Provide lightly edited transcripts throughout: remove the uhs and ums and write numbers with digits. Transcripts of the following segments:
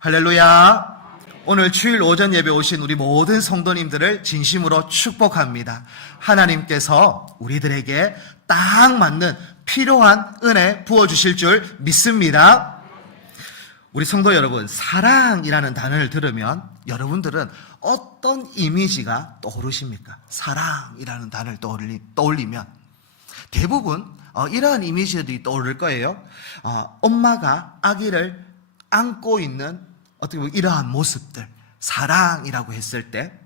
할렐루야. 오늘 주일 오전 예배 오신 우리 모든 성도님들을 진심으로 축복합니다. 하나님께서 우리들에게 딱 맞는 필요한 은혜 부어주실 줄 믿습니다. 우리 성도 여러분, 사랑이라는 단어를 들으면 여러분들은 어떤 이미지가 떠오르십니까? 사랑이라는 단어를 떠올리면 대부분 이러한 이미지들이 떠오를 거예요. 엄마가 아기를 안고 있는 어떻게 보면 이러한 모습들, 사랑이라고 했을 때,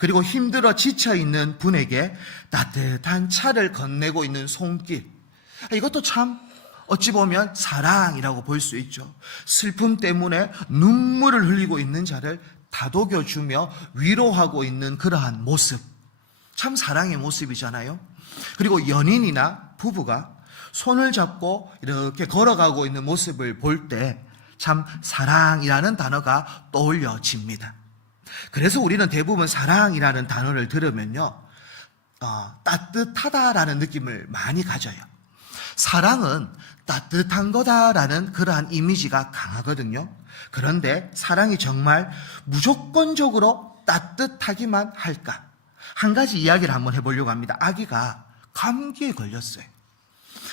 그리고 힘들어 지쳐있는 분에게 따뜻한 차를 건네고 있는 손길, 이것도 참 어찌 보면 사랑이라고 볼 수 있죠. 슬픔 때문에 눈물을 흘리고 있는 자를 다독여주며 위로하고 있는 그러한 모습, 참 사랑의 모습이잖아요. 그리고 연인이나 부부가 손을 잡고 이렇게 걸어가고 있는 모습을 볼 때 참 사랑이라는 단어가 떠올려집니다. 그래서 우리는 대부분 사랑이라는 단어를 들으면요, 따뜻하다라는 느낌을 많이 가져요. 사랑은 따뜻한 거다라는 그러한 이미지가 강하거든요. 그런데 사랑이 정말 무조건적으로 따뜻하기만 할까? 한 가지 이야기를 한번 해보려고 합니다. 아기가 감기에 걸렸어요.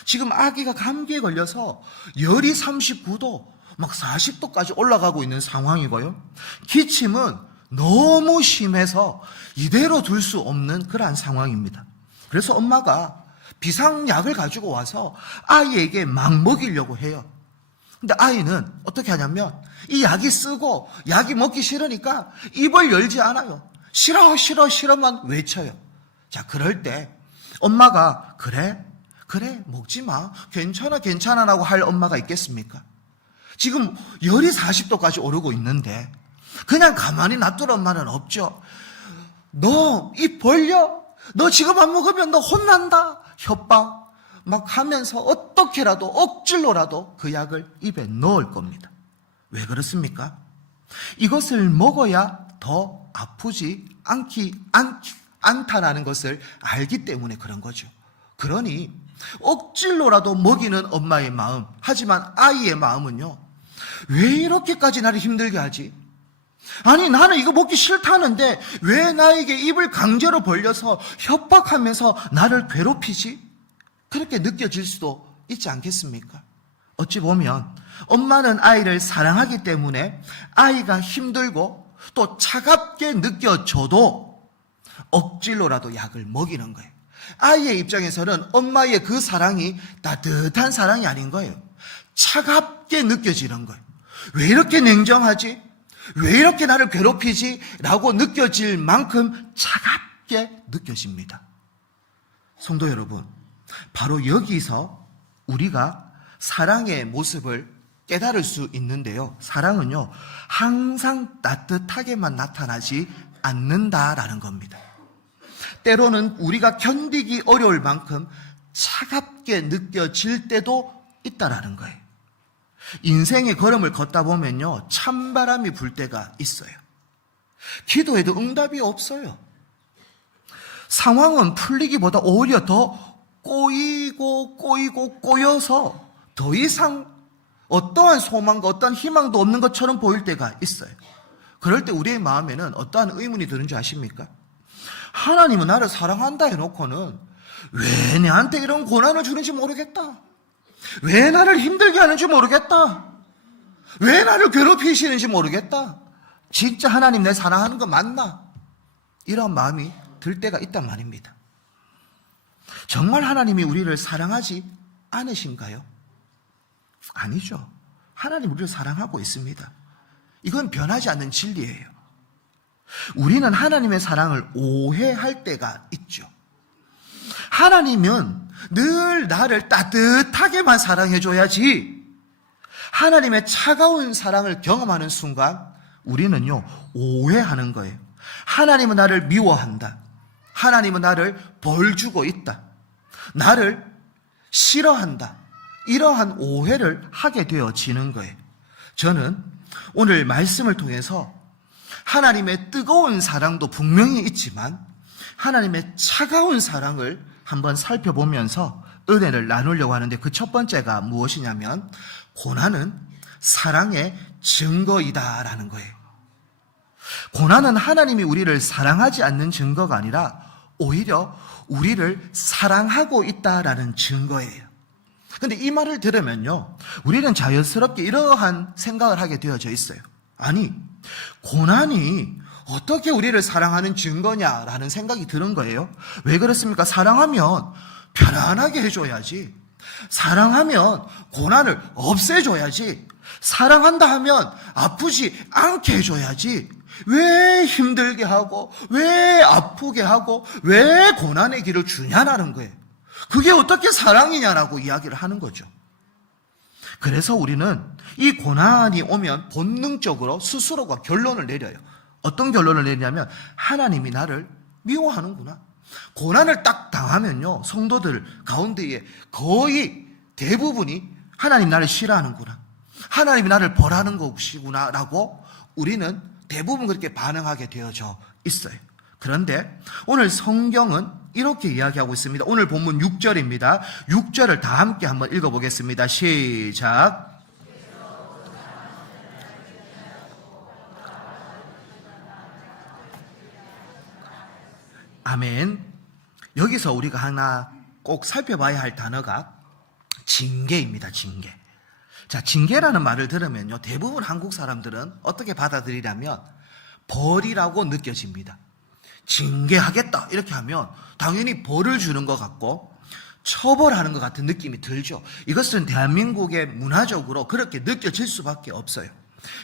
지금 아기가 감기에 걸려서 열이 39도, 막 40도까지 올라가고 있는 상황이고요. 기침은 너무 심해서 이대로 둘 수 없는 그러한 상황입니다. 그래서 엄마가 비상약을 가지고 와서 아이에게 막 먹이려고 해요. 근데 아이는 어떻게 하냐면 이 약이 쓰고 약이 먹기 싫으니까 입을 열지 않아요. 싫어 싫어 싫어만 외쳐요. 자, 그럴 때 엄마가 그래 먹지 마, 괜찮아 라고 할 엄마가 있겠습니까? 지금 열이 40도까지 오르고 있는데 그냥 가만히 놔둘 엄마는 없죠. 너 입 벌려, 너 지금 안 먹으면 너 혼난다, 협박 막 하면서 어떻게라도 억지로라도 그 약을 입에 넣을 겁니다. 왜 그렇습니까? 이것을 먹어야 더 아프지 않다라는 것을 알기 때문에 그런 거죠. 그러니 억지로라도 먹이는 엄마의 마음, 하지만 아이의 마음은요, 왜 이렇게까지 나를 힘들게 하지? 아니, 나는 이거 먹기 싫다는데 왜 나에게 입을 강제로 벌려서 협박하면서 나를 괴롭히지? 그렇게 느껴질 수도 있지 않겠습니까? 어찌 보면 엄마는 아이를 사랑하기 때문에 아이가 힘들고 또 차갑게 느껴져도 억지로라도 약을 먹이는 거예요. 아이의 입장에서는 엄마의 그 사랑이 따뜻한 사랑이 아닌 거예요. 차갑게 느껴지는 거예요. 왜 이렇게 냉정하지? 왜 이렇게 나를 괴롭히지? 라고 느껴질 만큼 차갑게 느껴집니다. 성도 여러분, 바로 여기서 우리가 사랑의 모습을 깨달을 수 있는데요, 사랑은요 항상 따뜻하게만 나타나지 않는다라는 겁니다. 때로는 우리가 견디기 어려울 만큼 차갑게 느껴질 때도 있다라는 거예요. 인생의 걸음을 걷다 보면요, 찬바람이 불 때가 있어요. 기도해도 응답이 없어요. 상황은 풀리기보다 오히려 더 꼬여서 더 이상 어떠한 소망과 어떠한 희망도 없는 것처럼 보일 때가 있어요. 그럴 때 우리의 마음에는 어떠한 의문이 드는 줄 아십니까? 하나님은 나를 사랑한다 해놓고는 왜 내한테 이런 고난을 주는지 모르겠다. 왜 나를 힘들게 하는지 모르겠다. 왜 나를 괴롭히시는지 모르겠다. 진짜 하나님 내 사랑하는 거 맞나? 이런 마음이 들 때가 있단 말입니다. 정말 하나님이 우리를 사랑하지 않으신가요? 아니죠. 하나님 우리를 사랑하고 있습니다. 이건 변하지 않는 진리예요. 우리는 하나님의 사랑을 오해할 때가 있죠. 하나님은 늘 나를 따뜻하게만 사랑해줘야지, 하나님의 차가운 사랑을 경험하는 순간 우리는요 오해하는 거예요. 하나님은 나를 미워한다, 하나님은 나를 벌 주고 있다, 나를 싫어한다, 이러한 오해를 하게 되어지는 거예요. 저는 오늘 말씀을 통해서 하나님의 뜨거운 사랑도 분명히 있지만 하나님의 차가운 사랑을 한번 살펴보면서 은혜를 나누려고 하는데, 그 첫 번째가 무엇이냐면 고난은 사랑의 증거이다라는 거예요. 고난은 하나님이 우리를 사랑하지 않는 증거가 아니라 오히려 우리를 사랑하고 있다라는 증거예요. 근데 이 말을 들으면요, 우리는 자연스럽게 이러한 생각을 하게 되어져 있어요. 아니, 고난이 어떻게 우리를 사랑하는 증거냐라는 생각이 드는 거예요. 왜 그렇습니까? 사랑하면 편안하게 해줘야지. 사랑하면 고난을 없애줘야지. 사랑한다 하면 아프지 않게 해줘야지. 왜 힘들게 하고, 왜 아프게 하고, 왜 고난의 길을 주냐라는 거예요. 그게 어떻게 사랑이냐라고 이야기를 하는 거죠. 그래서 우리는 이 고난이 오면 본능적으로 스스로가 결론을 내려요. 어떤 결론을 내리냐면 하나님이 나를 미워하는구나. 고난을 딱 당하면요, 성도들 가운데에 거의 대부분이 하나님 나를 싫어하는구나, 하나님이 나를 벌하는 것이구나 라고 우리는 대부분 그렇게 반응하게 되어져 있어요. 그런데 오늘 성경은 이렇게 이야기하고 있습니다. 오늘 본문 6절입니다. 6절을 다 함께 한번 읽어보겠습니다. 시작. 아멘. 여기서 우리가 하나 꼭 살펴봐야 할 단어가 징계입니다. 징계. 자, 징계라는 말을 들으면요, 대부분 한국 사람들은 어떻게 받아들이냐면 벌이라고 느껴집니다. 징계하겠다 이렇게 하면 당연히 벌을 주는 것 같고 처벌하는 것 같은 느낌이 들죠. 이것은 대한민국의 문화적으로 그렇게 느껴질 수밖에 없어요.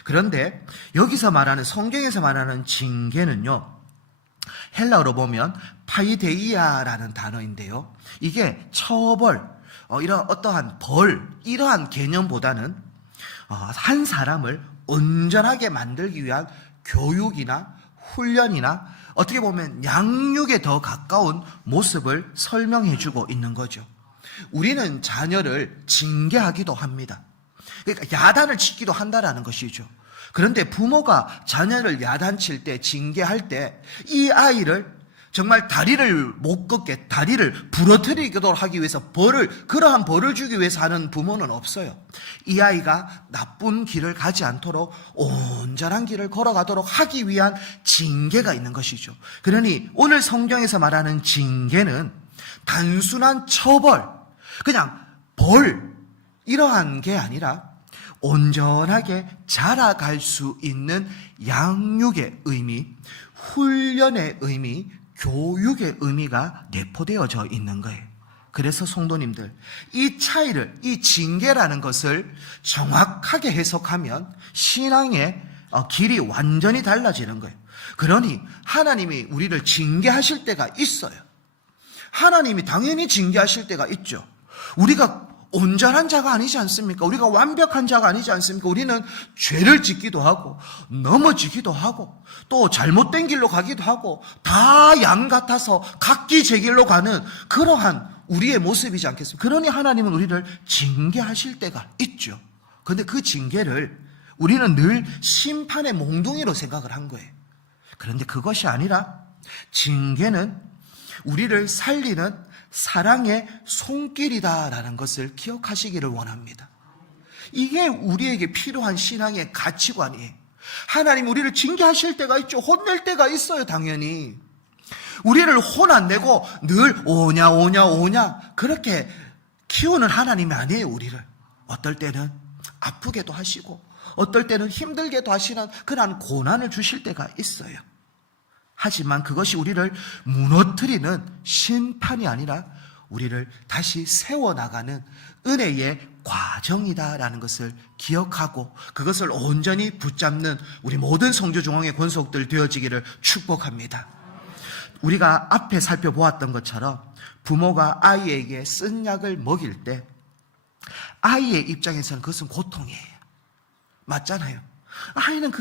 그런데 여기서 말하는, 성경에서 말하는 징계는요, 헬라어로 보면 파이데이아라는 단어인데요, 이게 처벌, 이런 어떠한 벌, 이러한 개념보다는 한 사람을 온전하게 만들기 위한 교육이나 훈련이나 어떻게 보면 양육에 더 가까운 모습을 설명해주고 있는 거죠. 우리는 자녀를 징계하기도 합니다. 그러니까 야단을 치기도 한다라는 것이죠. 그런데 부모가 자녀를 야단칠 때, 징계할 때 이 아이를 정말 다리를 못 걷게, 다리를 부러뜨리도록 하기 위해서 그러한 벌을 주기 위해서 하는 부모는 없어요. 이 아이가 나쁜 길을 가지 않도록 온전한 길을 걸어가도록 하기 위한 징계가 있는 것이죠. 그러니 오늘 성경에서 말하는 징계는 단순한 처벌, 그냥 벌, 이러한 게 아니라 온전하게 자라갈 수 있는 양육의 의미, 훈련의 의미, 교육의 의미가 내포되어져 있는 거예요. 그래서 성도님들, 이 차이를, 이 징계라는 것을 정확하게 해석하면 신앙의 길이 완전히 달라지는 거예요. 그러니 하나님이 우리를 징계하실 때가 있어요. 하나님이 당연히 징계하실 때가 있죠. 우리가 온전한 자가 아니지 않습니까? 우리가 완벽한 자가 아니지 않습니까? 우리는 죄를 짓기도 하고 넘어지기도 하고 또 잘못된 길로 가기도 하고 다 양 같아서 각기 제 길로 가는 그러한 우리의 모습이지 않겠습니까? 그러니 하나님은 우리를 징계하실 때가 있죠. 그런데 그 징계를 우리는 늘 심판의 몽둥이로 생각을 한 거예요. 그런데 그것이 아니라 징계는 우리를 살리는 사랑의 손길이다라는 것을 기억하시기를 원합니다. 이게 우리에게 필요한 신앙의 가치관이에요. 하나님 우리를 징계하실 때가 있죠. 혼낼 때가 있어요. 당연히 우리를 혼 안 내고 늘 오냐 그렇게 키우는 하나님이 아니에요. 우리를 어떨 때는 아프게도 하시고 어떨 때는 힘들게도 하시는 그런 고난을 주실 때가 있어요. 하지만 그것이 우리를 무너뜨리는 심판이 아니라 우리를 다시 세워나가는 은혜의 과정이다라는 것을 기억하고 그것을 온전히 붙잡는 우리 모든 성교중앙의 권속들 되어지기를 축복합니다. 우리가 앞에 살펴보았던 것처럼 부모가 아이에게 쓴 약을 먹일 때 아이의 입장에서는 그것은 고통이에요. 맞잖아요. 아이는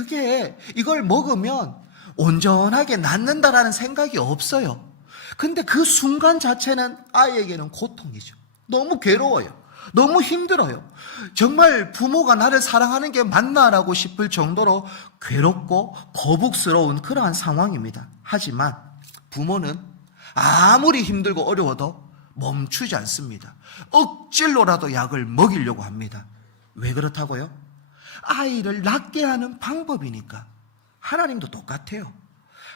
이걸 먹으면 온전하게 낫는다라는 생각이 없어요. 근데 그 순간 자체는 아이에게는 고통이죠. 너무 괴로워요. 너무 힘들어요. 정말 부모가 나를 사랑하는 게 맞나라고 싶을 정도로 괴롭고 거북스러운 그러한 상황입니다. 하지만 부모는 아무리 힘들고 어려워도 멈추지 않습니다. 억질로라도 약을 먹이려고 합니다. 왜 그렇다고요? 아이를 낳게 하는 방법이니까 하나님도 똑같아요.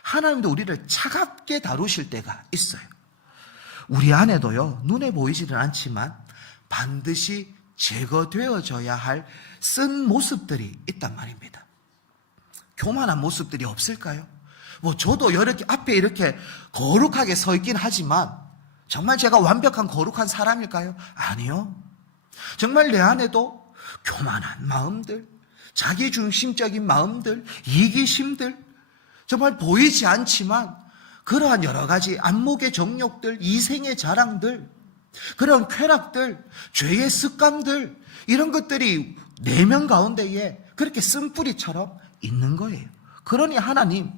하나님도 우리를 차갑게 다루실 때가 있어요. 우리 안에도요, 눈에 보이지는 않지만 반드시 제거되어져야 할 쓴 모습들이 있단 말입니다. 교만한 모습들이 없을까요? 저도 이렇게 앞에 이렇게 거룩하게 서 있긴 하지만 정말 제가 완벽한 거룩한 사람일까요? 아니요. 정말 내 안에도 교만한 마음들, 자기중심적인 마음들, 이기심들, 정말 보이지 않지만 그러한 여러 가지 안목의 정욕들, 이생의 자랑들, 그런 쾌락들, 죄의 습관들, 이런 것들이 내면 가운데에 그렇게 쓴뿌리처럼 있는 거예요. 그러니 하나님,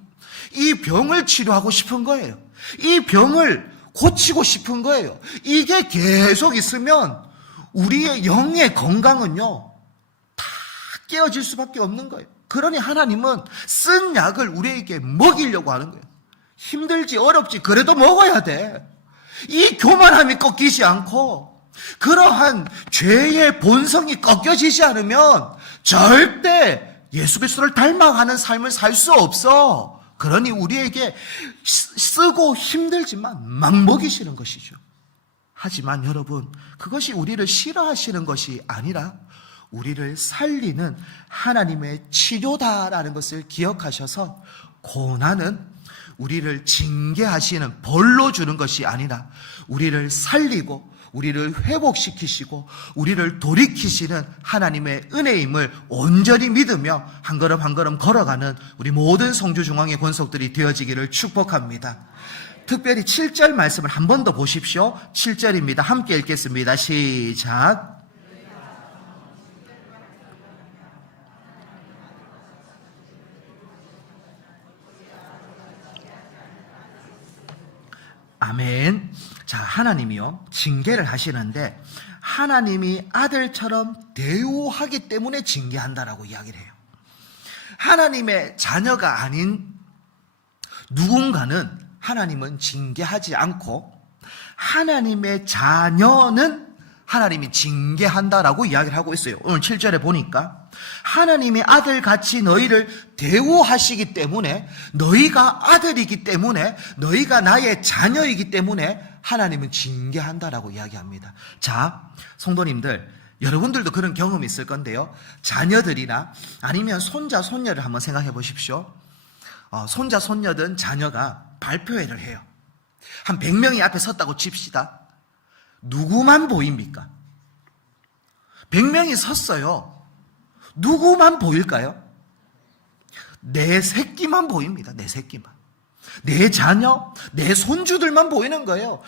이 병을 치료하고 싶은 거예요. 이 병을 고치고 싶은 거예요. 이게 계속 있으면 우리의 영의 건강은요, 다 깨어질 수밖에 없는 거예요. 그러니 하나님은 쓴 약을 우리에게 먹이려고 하는 거예요. 힘들지 어렵지 그래도 먹어야 돼. 이 교만함이 꺾이지 않고 그러한 죄의 본성이 꺾여지지 않으면 절대 예수 그리스도를 닮아가는 삶을 살 수 없어. 그러니 우리에게 쓰고 힘들지만 막 먹이시는 것이죠. 하지만 여러분, 그것이 우리를 싫어하시는 것이 아니라 우리를 살리는 하나님의 치료다라는 것을 기억하셔서, 고난은 우리를 징계하시는 벌로 주는 것이 아니라 우리를 살리고 우리를 회복시키시고 우리를 돌이키시는 하나님의 은혜임을 온전히 믿으며 한 걸음 한 걸음 걸어가는 우리 모든 성주중앙의 권속들이 되어지기를 축복합니다. 특별히 7절 말씀을 한 번 더 보십시오. 7절입니다. 함께 읽겠습니다. 시작. 아멘. 자, 하나님이요, 징계를 하시는데 하나님이 아들처럼 대우하기 때문에 징계한다라고 이야기를 해요. 하나님의 자녀가 아닌 누군가는 하나님은 징계하지 않고 하나님의 자녀는 하나님이 징계한다라고 이야기를 하고 있어요. 오늘 7절에 보니까 하나님의 아들같이 너희를 대우하시기 때문에, 너희가 아들이기 때문에, 너희가 나의 자녀이기 때문에 하나님은 징계한다라고 이야기합니다. 자, 성도님들, 여러분들도 그런 경험이 있을 건데요, 자녀들이나 아니면 손자, 손녀를 한번 생각해 보십시오. 손자, 손녀든 자녀가 발표회를 해요. 한 100명이 앞에 섰다고 칩시다. 누구만 보입니까? 100명이 섰어요. 누구만 보일까요? 내 새끼만 보입니다. 내 새끼만. 내 자녀, 내 손주들만 보이는 거예요.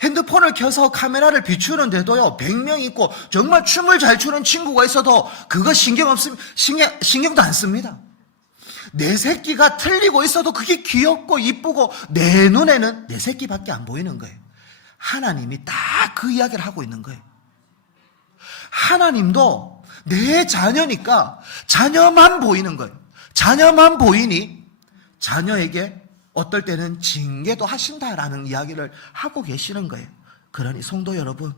핸드폰을 켜서 카메라를 비추는데도요, 100명 있고 정말 춤을 잘 추는 친구가 있어도 그거 신경도 안 씁니다. 내 새끼가 틀리고 있어도 그게 귀엽고 이쁘고 내 눈에는 내 새끼밖에 안 보이는 거예요. 하나님이 딱 그 이야기를 하고 있는 거예요. 하나님도 내 자녀니까 자녀만 보이는 거예요. 자녀만 보이니 자녀에게 어떨 때는 징계도 하신다라는 이야기를 하고 계시는 거예요. 그러니 성도 여러분,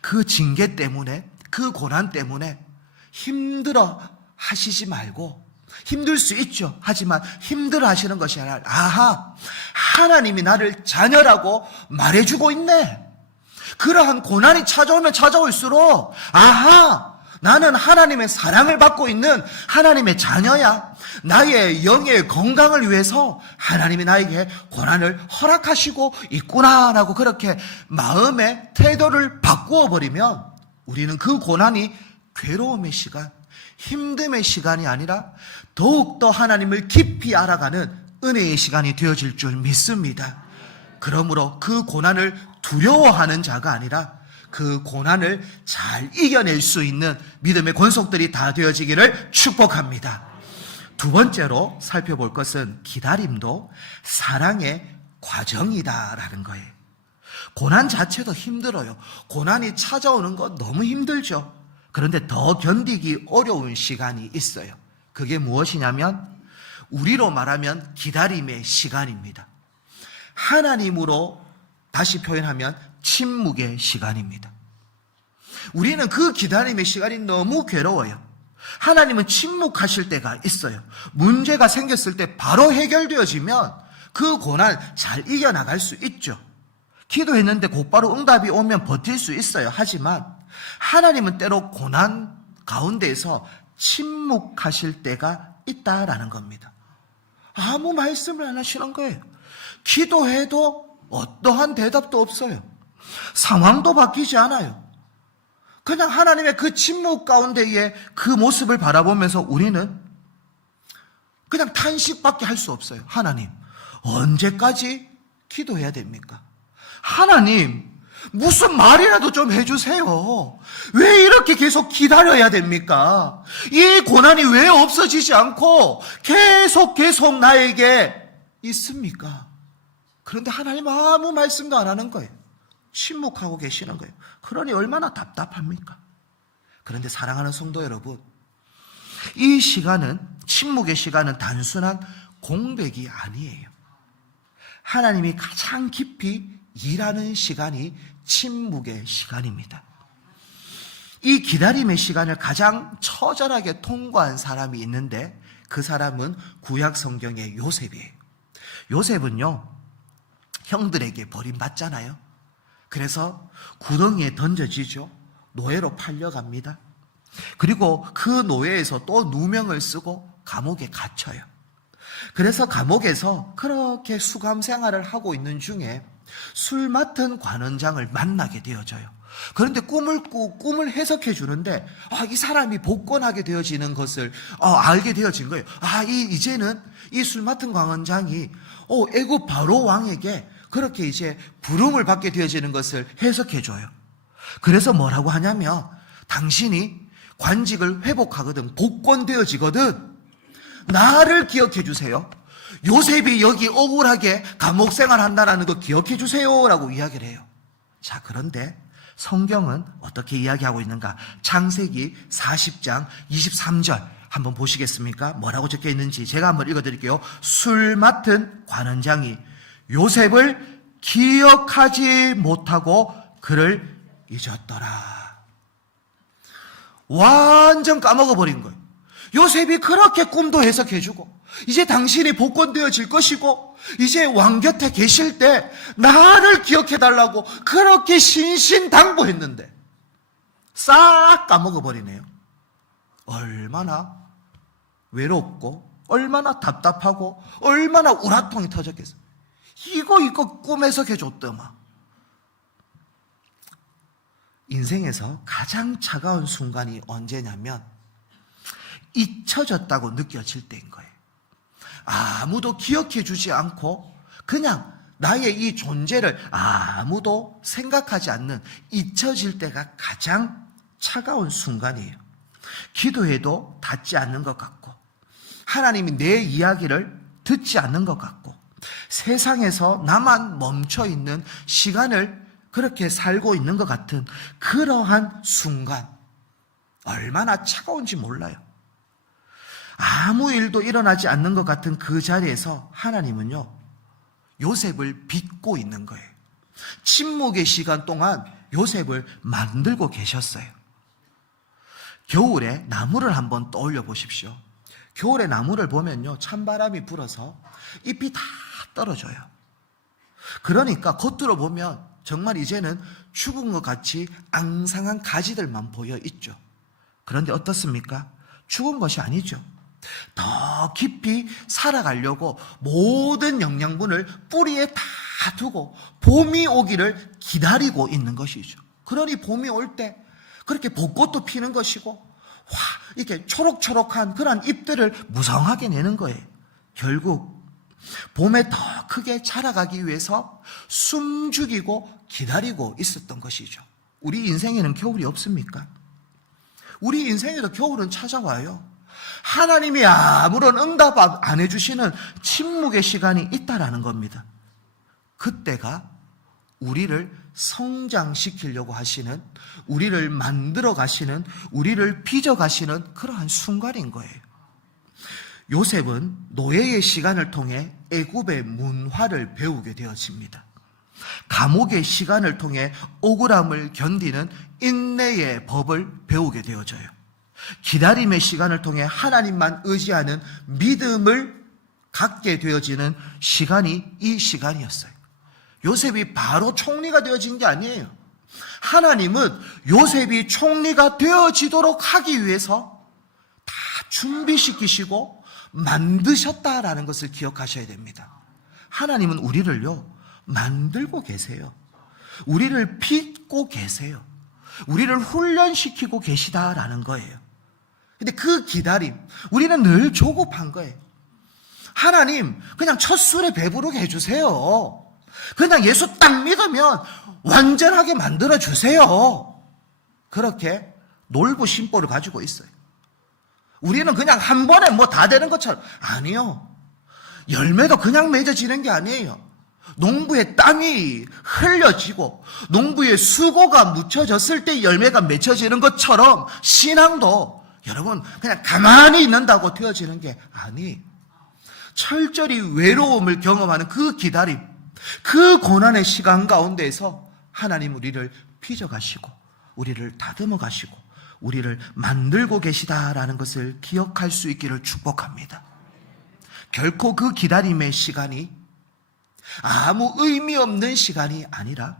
그 징계 때문에, 그 고난 때문에 힘들어 하시지 말고, 힘들 수 있죠. 하지만 힘들어 하시는 것이 아니라, 아하, 하나님이 나를 자녀라고 말해주고 있네. 그러한 고난이 찾아오면 찾아올수록, 아하, 나는 하나님의 사랑을 받고 있는 하나님의 자녀야. 나의 영의 건강을 위해서 하나님이 나에게 고난을 허락하시고 있구나라고 그렇게 마음의 태도를 바꾸어 버리면 우리는 그 고난이 괴로움의 시간, 힘듦의 시간이 아니라 더욱더 하나님을 깊이 알아가는 은혜의 시간이 되어질 줄 믿습니다. 그러므로 그 고난을 두려워하는 자가 아니라 그 고난을 잘 이겨낼 수 있는 믿음의 권속들이 다 되어지기를 축복합니다. 두 번째로 살펴볼 것은 기다림도 사랑의 과정이다라는 거예요. 고난 자체도 힘들어요. 고난이 찾아오는 건 너무 힘들죠. 그런데 더 견디기 어려운 시간이 있어요. 그게 무엇이냐면 우리로 말하면 기다림의 시간입니다. 하나님으로 다시 표현하면 침묵의 시간입니다. 우리는 그 기다림의 시간이 너무 괴로워요. 하나님은 침묵하실 때가 있어요. 문제가 생겼을 때 바로 해결되어지면 그 고난 잘 이겨나갈 수 있죠. 기도했는데 곧바로 응답이 오면 버틸 수 있어요. 하지만 하나님은 때로 고난 가운데에서 침묵하실 때가 있다라는 겁니다. 아무 말씀을 안 하시는 거예요. 기도해도 어떠한 대답도 없어요. 상황도 바뀌지 않아요. 그냥 하나님의 그 침묵 가운데에 그 모습을 바라보면서 우리는 그냥 탄식밖에 할 수 없어요. 하나님, 언제까지 기도해야 됩니까? 하나님, 무슨 말이라도 좀 해주세요. 왜 이렇게 계속 기다려야 됩니까? 이 고난이 왜 없어지지 않고 계속 나에게 있습니까? 그런데 하나님 아무 말씀도 안 하는 거예요. 침묵하고 계시는 거예요. 그러니 얼마나 답답합니까? 그런데 사랑하는 성도 여러분, 이 시간은, 침묵의 시간은 단순한 공백이 아니에요. 하나님이 가장 깊이 일하는 시간이 침묵의 시간입니다. 이 기다림의 시간을 가장 처절하게 통과한 사람이 있는데 그 사람은 구약 성경의 요셉이에요. 요셉은요, 형들에게 버림받잖아요. 그래서 구덩이에 던져지죠. 노예로 팔려갑니다. 그리고 그 노예에서 또 누명을 쓰고 감옥에 갇혀요. 그래서 감옥에서 그렇게 수감 생활을 하고 있는 중에 술 맡은 관원장을 만나게 되어져요. 그런데 꿈을 해석해 주는데 이 사람이 복권하게 되어지는 것을 알게 되어진 거예요. 이제는 이 술 맡은 관원장이 애굽 바로 왕에게 그렇게 이제 부름을 받게 되어지는 것을 해석해 줘요. 그래서 뭐라고 하냐면, 당신이 관직을 회복하거든, 복권되어지거든, 나를 기억해 주세요. 요셉이 여기 억울하게 감옥 생활한다는 거 기억해 주세요 라고 이야기를 해요. 자, 그런데 성경은 어떻게 이야기하고 있는가? 창세기 40장 23절 한번 보시겠습니까? 뭐라고 적혀 있는지 제가 한번 읽어드릴게요. 술 맡은 관원장이 요셉을 기억하지 못하고 그를 잊었더라. 완전 까먹어버린 거예요. 요셉이 그렇게 꿈도 해석해주고 이제 당신이 복권되어질 것이고 이제 왕 곁에 계실 때 나를 기억해달라고 그렇게 신신당부했는데 싹 까먹어버리네요. 얼마나 외롭고 얼마나 답답하고 얼마나 우라통이 터졌겠어요. 이거 꿈에서 해줬더만. 인생에서 가장 차가운 순간이 언제냐면 잊혀졌다고 느껴질 때인 거예요. 아무도 기억해 주지 않고 그냥 나의 이 존재를 아무도 생각하지 않는 잊혀질 때가 가장 차가운 순간이에요. 기도해도 닿지 않는 것 같고 하나님이 내 이야기를 듣지 않는 것 같고 세상에서 나만 멈춰있는 시간을 그렇게 살고 있는 것 같은 그러한 순간, 얼마나 차가운지 몰라요. 아무 일도 일어나지 않는 것 같은 그 자리에서 하나님은요, 요셉을 빚고 있는 거예요. 침묵의 시간 동안 요셉을 만들고 계셨어요. 겨울에 나무를 한번 떠올려 보십시오. 겨울에 나무를 보면요, 찬바람이 불어서 잎이 다 떨어져요. 그러니까 겉으로 보면 정말 이제는 죽은 것 같이 앙상한 가지들만 보여 있죠. 그런데 어떻습니까? 죽은 것이 아니죠. 더 깊이 살아가려고 모든 영양분을 뿌리에 다 두고 봄이 오기를 기다리고 있는 것이죠. 그러니 봄이 올 때 그렇게 벚꽃도 피는 것이고 이렇게 초록초록한 그런 잎들을 무성하게 내는 거예요. 결국 봄에 더 크게 자라가기 위해서 숨죽이고 기다리고 있었던 것이죠. 우리 인생에는 겨울이 없습니까? 우리 인생에도 겨울은 찾아와요. 하나님이 아무런 응답 안 해주시는 침묵의 시간이 있다라는 겁니다. 그때가 우리를 성장시키려고 하시는, 우리를 만들어 가시는, 우리를 빚어 가시는 그러한 순간인 거예요. 요셉은 노예의 시간을 통해 애굽의 문화를 배우게 되어집니다. 감옥의 시간을 통해 억울함을 견디는 인내의 법을 배우게 되어져요. 기다림의 시간을 통해 하나님만 의지하는 믿음을 갖게 되어지는 시간이 이 시간이었어요. 요셉이 바로 총리가 되어진 게 아니에요. 하나님은 요셉이 총리가 되어지도록 하기 위해서 다 준비시키시고 만드셨다라는 것을 기억하셔야 됩니다. 하나님은 우리를요, 만들고 계세요. 우리를 빚고 계세요. 우리를 훈련시키고 계시다라는 거예요. 근데 그 기다림, 우리는 늘 조급한 거예요. 하나님, 그냥 첫 술에 배부르게 해주세요. 그냥 예수 딱 믿으면 완전하게 만들어주세요. 그렇게 놀부심보를 가지고 있어요. 우리는 그냥 한 번에 뭐 다 되는 것처럼. 아니요. 열매도 그냥 맺어지는 게 아니에요. 농부의 땀이 흘려지고 농부의 수고가 묻혀졌을 때 열매가 맺혀지는 것처럼 신앙도 여러분 그냥 가만히 있는다고 되어지는 게 아니에요. 철저히 외로움을 경험하는 그 기다림, 그 고난의 시간 가운데에서 하나님 우리를 빚어가시고 우리를 다듬어 가시고 우리를 만들고 계시다라는 것을 기억할 수 있기를 축복합니다. 결코 그 기다림의 시간이 아무 의미 없는 시간이 아니라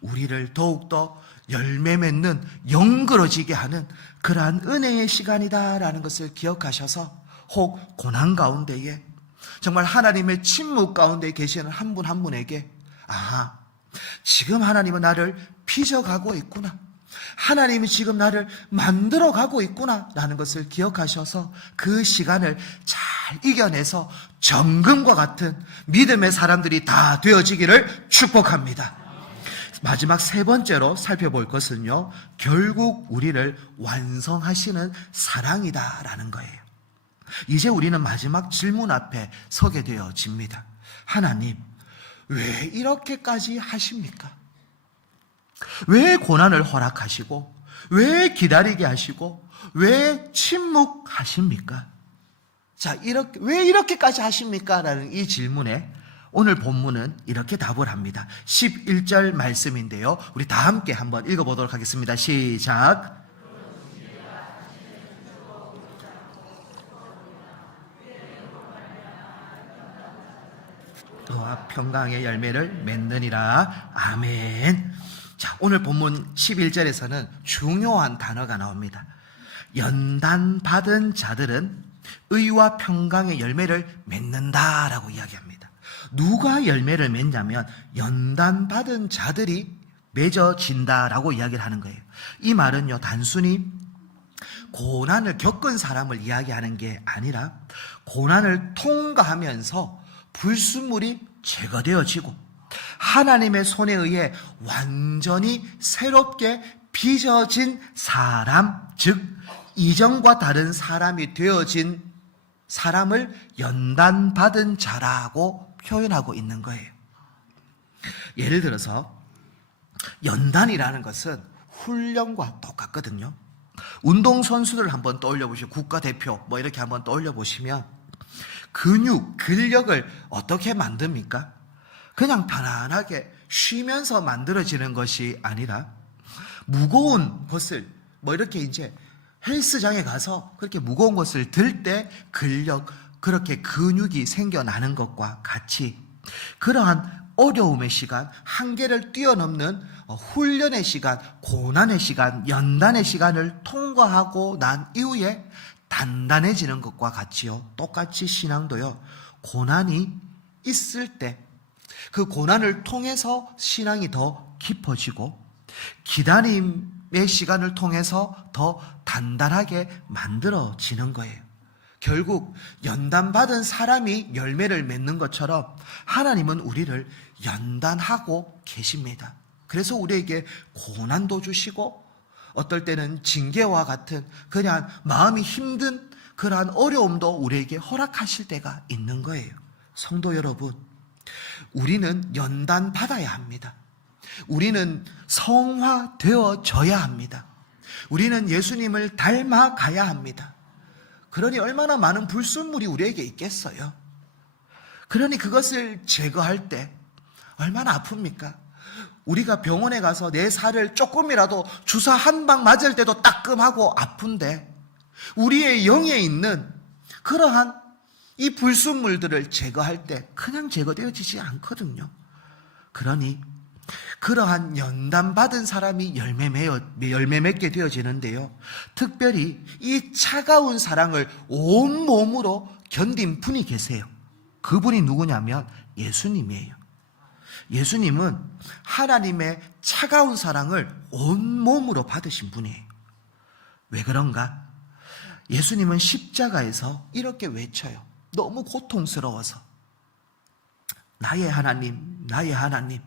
우리를 더욱더 열매 맺는 영그러지게 하는 그러한 은혜의 시간이다라는 것을 기억하셔서 혹 고난 가운데에 정말 하나님의 침묵 가운데 계시는 한 분 한 분에게 지금 하나님은 나를 빚어가고 있구나. 하나님이 지금 나를 만들어가고 있구나 라는 것을 기억하셔서 그 시간을 잘 이겨내서 정금과 같은 믿음의 사람들이 다 되어지기를 축복합니다. 마지막 세 번째로 살펴볼 것은요, 결국 우리를 완성하시는 사랑이다라는 거예요. 이제 우리는 마지막 질문 앞에 서게 되어집니다. 하나님, 왜 이렇게까지 하십니까? 왜 고난을 허락하시고 왜 기다리게 하시고 왜 침묵하십니까? 자, 왜 이렇게까지 하십니까? 라는 이 질문에 오늘 본문은 이렇게 답을 합니다. 11절 말씀인데요, 우리 다 함께 한번 읽어보도록 하겠습니다. 시작. 너와 평강의 열매를 맺느니라. 아멘. 자, 오늘 본문 11절에서는 중요한 단어가 나옵니다. 연단받은 자들은 의와 평강의 열매를 맺는다라고 이야기합니다. 누가 열매를 맺냐면 연단받은 자들이 맺어진다라고 이야기를 하는 거예요. 이 말은요, 단순히 고난을 겪은 사람을 이야기하는 게 아니라 고난을 통과하면서 불순물이 제거되어지고 하나님의 손에 의해 완전히 새롭게 빚어진 사람, 즉 이전과 다른 사람이 되어진 사람을 연단받은 자라고 표현하고 있는 거예요. 예를 들어서 연단이라는 것은 훈련과 똑같거든요. 운동선수들 한번 떠올려 보시고 국가대표 뭐 이렇게 한번 떠올려 보시면 근력을 어떻게 만듭니까? 그냥 편안하게 쉬면서 만들어지는 것이 아니라 무거운 것을 뭐 이렇게 이제 헬스장에 가서 그렇게 무거운 것을 들 때 그렇게 근육이 생겨나는 것과 같이 그러한 어려움의 시간, 한계를 뛰어넘는 훈련의 시간, 고난의 시간, 연단의 시간을 통과하고 난 이후에 단단해지는 것과 같이요. 똑같이 신앙도요. 고난이 있을 때 그 고난을 통해서 신앙이 더 깊어지고 기다림의 시간을 통해서 더 단단하게 만들어지는 거예요. 결국 연단받은 사람이 열매를 맺는 것처럼 하나님은 우리를 연단하고 계십니다. 그래서 우리에게 고난도 주시고 어떨 때는 징계와 같은 그냥 마음이 힘든 그러한 어려움도 우리에게 허락하실 때가 있는 거예요. 성도 여러분, 우리는 연단받아야 합니다. 우리는 성화되어져야 합니다. 우리는 예수님을 닮아가야 합니다. 그러니 얼마나 많은 불순물이 우리에게 있겠어요. 그러니 그것을 제거할 때 얼마나 아픕니까? 우리가 병원에 가서 내 살을 조금이라도 주사 한 방 맞을 때도 따끔하고 아픈데 우리의 영에 있는 그러한 이 불순물들을 제거할 때 그냥 제거되어지지 않거든요. 그러니 그러한 연단받은 사람이 열매 맺게 되어지는데요. 특별히 이 차가운 사랑을 온몸으로 견딘 분이 계세요. 그분이 누구냐면 예수님이에요. 예수님은 하나님의 차가운 사랑을 온몸으로 받으신 분이에요. 왜 그런가? 예수님은 십자가에서 이렇게 외쳐요. 너무 고통스러워서. 나의 하나님, 나의 하나님,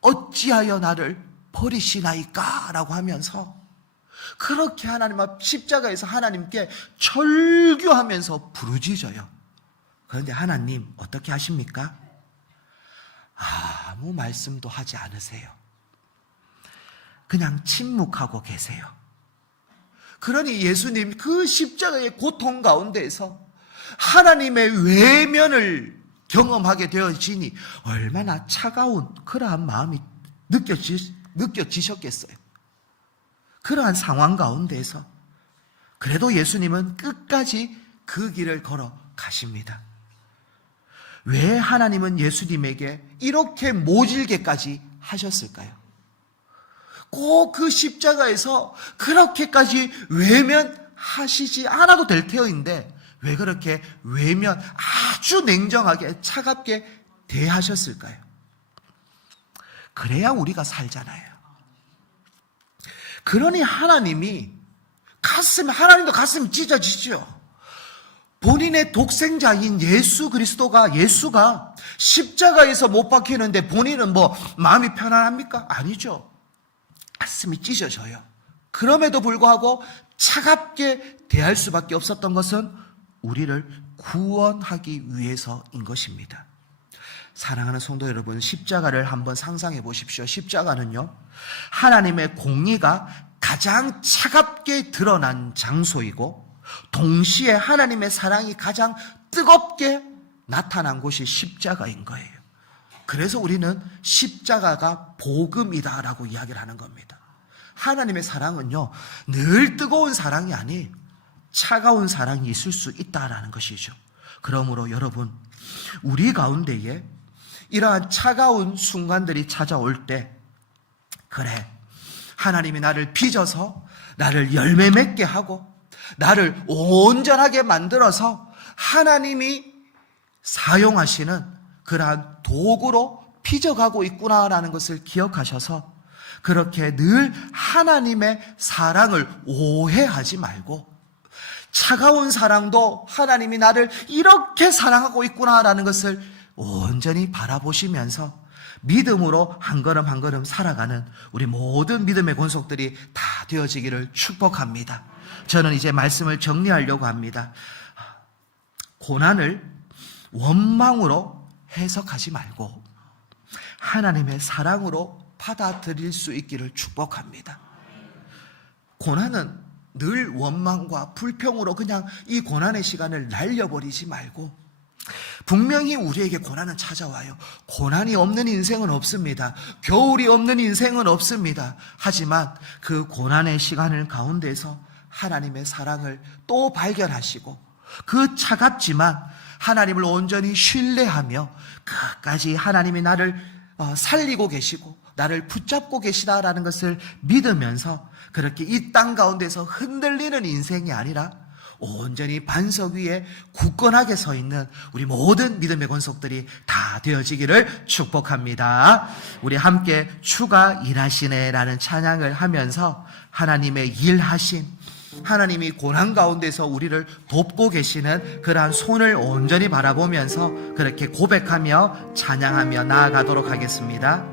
어찌하여 나를 버리시나이까? 라고 하면서 그렇게 하나님 앞 십자가에서 하나님께 절규하면서 부르짖어요. 그런데 하나님 어떻게 하십니까? 아무 말씀도 하지 않으세요. 그냥 침묵하고 계세요. 그러니 예수님 그 십자가의 고통 가운데에서 하나님의 외면을 경험하게 되어지니 얼마나 차가운 그러한 마음이 느껴지셨겠어요. 그러한 상황 가운데에서 그래도 예수님은 끝까지 그 길을 걸어 가십니다. 왜 하나님은 예수님에게 이렇게 모질게까지 하셨을까요? 꼭 그 십자가에서 그렇게까지 외면하시지 않아도 될 터인데 왜 그렇게 아주 냉정하게 차갑게 대하셨을까요? 그래야 우리가 살잖아요. 그러니 하나님도 가슴이 찢어지죠. 본인의 독생자인 예수가 십자가에서 못 박히는데 본인은 마음이 편안합니까? 아니죠. 가슴이 찢어져요. 그럼에도 불구하고 차갑게 대할 수밖에 없었던 것은 우리를 구원하기 위해서인 것입니다. 사랑하는 성도 여러분, 십자가를 한번 상상해 보십시오. 십자가는요, 하나님의 공의가 가장 차갑게 드러난 장소이고 동시에 하나님의 사랑이 가장 뜨겁게 나타난 곳이 십자가인 거예요. 그래서 우리는 십자가가 복음이다라고 이야기를 하는 겁니다. 하나님의 사랑은요, 늘 뜨거운 사랑이 아닌 차가운 사랑이 있을 수 있다라는 것이죠. 그러므로 여러분, 우리 가운데에 이러한 차가운 순간들이 찾아올 때, 그래, 하나님이 나를 빚어서 나를 열매 맺게 하고 나를 온전하게 만들어서 하나님이 사용하시는 그러한 도구로 빚어가고 있구나라는 것을 기억하셔서 그렇게 늘 하나님의 사랑을 오해하지 말고 차가운 사랑도 하나님이 나를 이렇게 사랑하고 있구나라는 것을 온전히 바라보시면서 믿음으로 한 걸음 한 걸음 살아가는 우리 모든 믿음의 권속들이 다 되어지기를 축복합니다. 저는 이제 말씀을 정리하려고 합니다. 고난을 원망으로 해석하지 말고 하나님의 사랑으로 받아들일 수 있기를 축복합니다. 고난은 늘 원망과 불평으로 그냥 이 고난의 시간을 날려버리지 말고 분명히 우리에게 고난은 찾아와요. 고난이 없는 인생은 없습니다. 겨울이 없는 인생은 없습니다. 하지만 그 고난의 시간을 가운데서 하나님의 사랑을 또 발견하시고 그 차갑지만 하나님을 온전히 신뢰하며 끝까지 하나님이 나를 살리고 계시고 나를 붙잡고 계시다라는 것을 믿으면서 그렇게 이 땅 가운데서 흔들리는 인생이 아니라 온전히 반석 위에 굳건하게 서 있는 우리 모든 믿음의 권속들이 다 되어지기를 축복합니다. 우리 함께 주가 일하시네라는 찬양을 하면서 하나님의 일하심, 하나님이 고난 가운데서 우리를 돕고 계시는 그러한 손을 온전히 바라보면서 그렇게 고백하며 찬양하며 나아가도록 하겠습니다.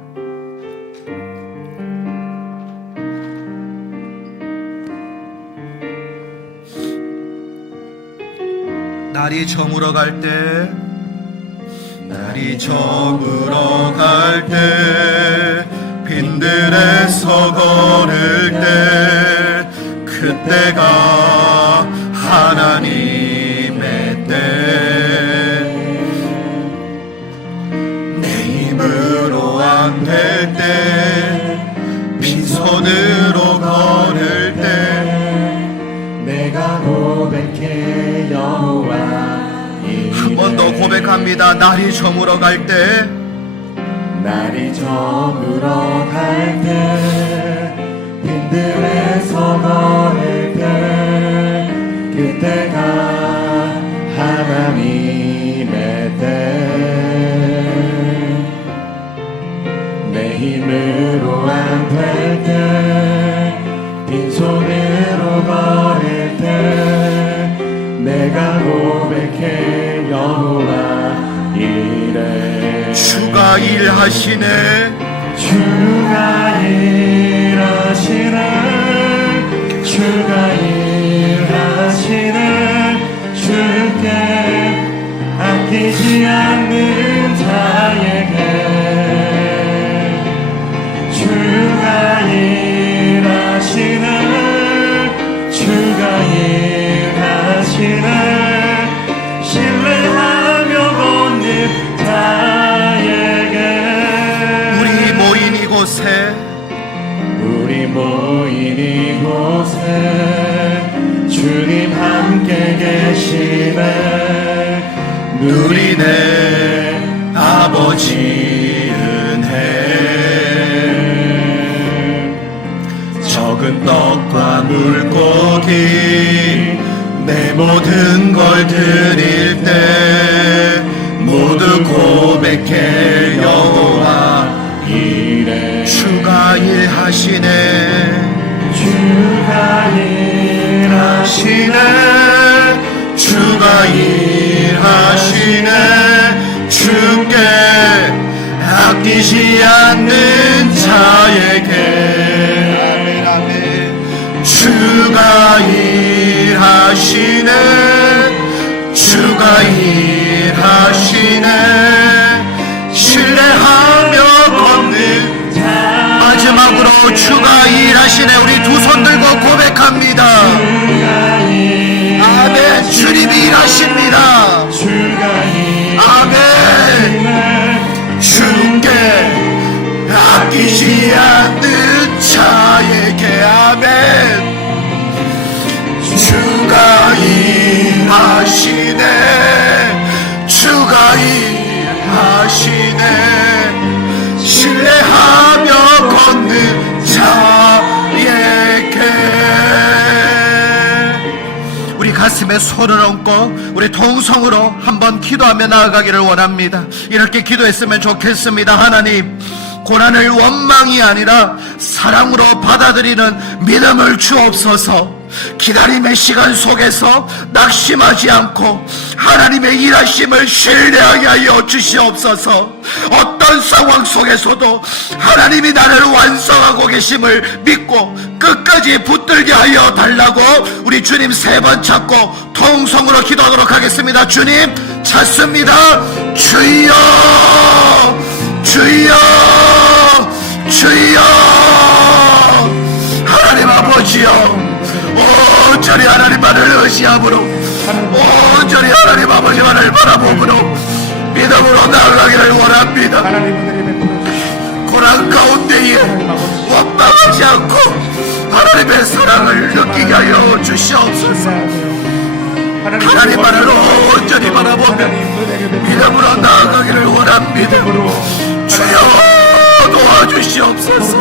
날이 저물어 갈 때, 날이 저물어 갈 때, 빈들에서 걸을 때, 그때가 하나님의 때. 내 힘으로 안 될 때, 빈손으로 걸을 때, 내가 고백합니다. 날이 저물어 갈 때, 날이 저물어 갈 때, 빈들에서 걸을 때, 그때가 하나님의 때. 내 힘으로 안 될 때, 빈손으로 걸을 때, 내가 고백해 여호와 이래. 주가 일하시네. 주가 일하시네. 주가 일하시네. 주께 아끼지 않는 자에게 주가 일하시네. 주가 일하시네. 신뢰하며 걷는 자에게. 우리 모인 이곳에, 우리 모인 이곳에 주님 함께 계시네. 누리네 아버지 은혜. 적은 떡과 물고기 내 모든 걸 드릴 때 모두 고백해 여호와 이래. 주가 일하시네. 주가 일하시네. 주가 일하시네. 주께 아끼지 않는 자에게 아멘 아멘. 주가 일하시네. 주가 일하시네. 신뢰하며 걷는. 마지막으로 주가 일하시네. 우리 두 손 들고 고백합니다. 아멘. 주님이 일하십니다. 아멘. 주께 아끼지 않는 자에게 아멘. 주가 일하시네. 주가 일하시네. 신뢰하며 걷는 자에게. 우리 가슴에 손을 얹고 우리 통성으로 한번 기도하며 나아가기를 원합니다. 이렇게 기도했으면 좋겠습니다. 하나님, 고난을 원망이 아니라 사랑으로 받아들이는 믿음을 주옵소서. 기다림의 시간 속에서 낙심하지 않고 하나님의 일하심을 신뢰하게 하여 주시옵소서. 어떤 상황 속에서도 하나님이 나를 완성하고 계심을 믿고 끝까지 붙들게 하여 달라고 우리 주님 세 번 찾고 통성으로 기도하도록 하겠습니다. 주님 찾습니다. 주여 주여 주여. 하나님 아버지여, 온전히 하나님만을 의지함으로, 온전히 하나님 아버지만을 바라보므로 믿음으로 나아가기를 원합니다. 고난 가운데에 원망하지 않고 하나님의 사랑을 느끼게 하여 주시옵소서. 하나님만을 온전히 바라보며 믿음으로 나아가기를 원합니다. 주여 도와주시옵소서.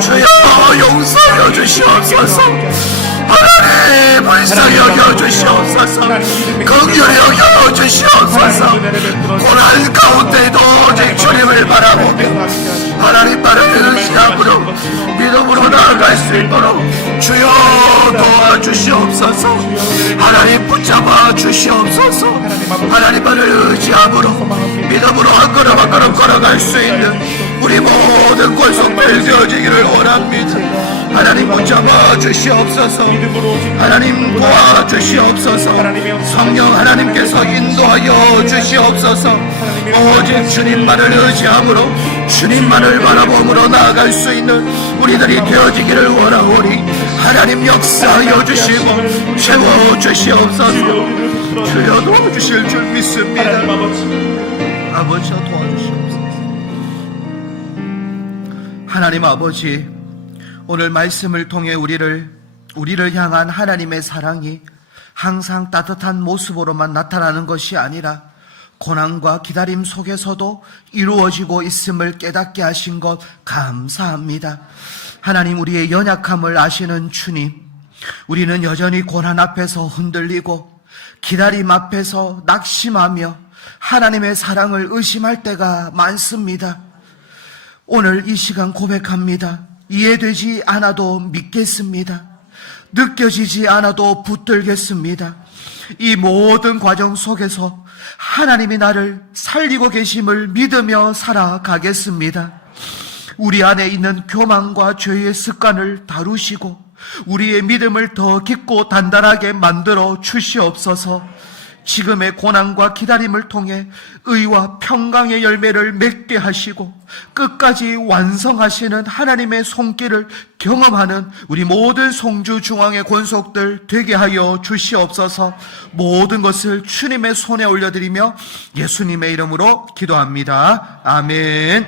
주여 용서하여 주시옵소서. 하나님 불쌍히 여겨주시옵소서. 긍휼히 여겨주시옵소서. 고난 가운데도 오직 주님을 바라보며 하나님만을 의지함으로 믿음으로 나아갈 수 있도록 주여 도와주시옵소서. 하나님 붙잡아 주시옵소서. 하나님만을 의지함으로 믿음으로 한 걸음 한 걸음 걸어갈 수 있는 우리 모든 골속들 되어지기를 원합니다. 하나님 붙잡아 주시옵소서. 하나님 도와주시옵소서. 성령 하나님께서 인도하여 주시옵소서. 오직 주님만을 의지함으로 주님만을 바라봄으로 나아갈 수 있는 우리들이 되어지기를 원하오니 하나님 역사하여 주시고 채워주시옵소서. 주여 도와주실 줄 믿습니다. 아버지여 도와주시옵소서. 하나님 아버지, 오늘 말씀을 통해 우리를 향한 하나님의 사랑이 항상 따뜻한 모습으로만 나타나는 것이 아니라 고난과 기다림 속에서도 이루어지고 있음을 깨닫게 하신 것 감사합니다. 하나님, 우리의 연약함을 아시는 주님, 우리는 여전히 고난 앞에서 흔들리고 기다림 앞에서 낙심하며 하나님의 사랑을 의심할 때가 많습니다. 오늘 이 시간 고백합니다. 이해되지 않아도 믿겠습니다. 느껴지지 않아도 붙들겠습니다. 이 모든 과정 속에서 하나님이 나를 살리고 계심을 믿으며 살아가겠습니다. 우리 안에 있는 교만과 죄의 습관을 다루시고 우리의 믿음을 더 깊고 단단하게 만들어 주시옵소서. 지금의 고난과 기다림을 통해 의와 평강의 열매를 맺게 하시고 끝까지 완성하시는 하나님의 손길을 경험하는 우리 모든 송주 중앙의 권속들 되게 하여 주시옵소서. 모든 것을 주님의 손에 올려드리며 예수님의 이름으로 기도합니다. 아멘.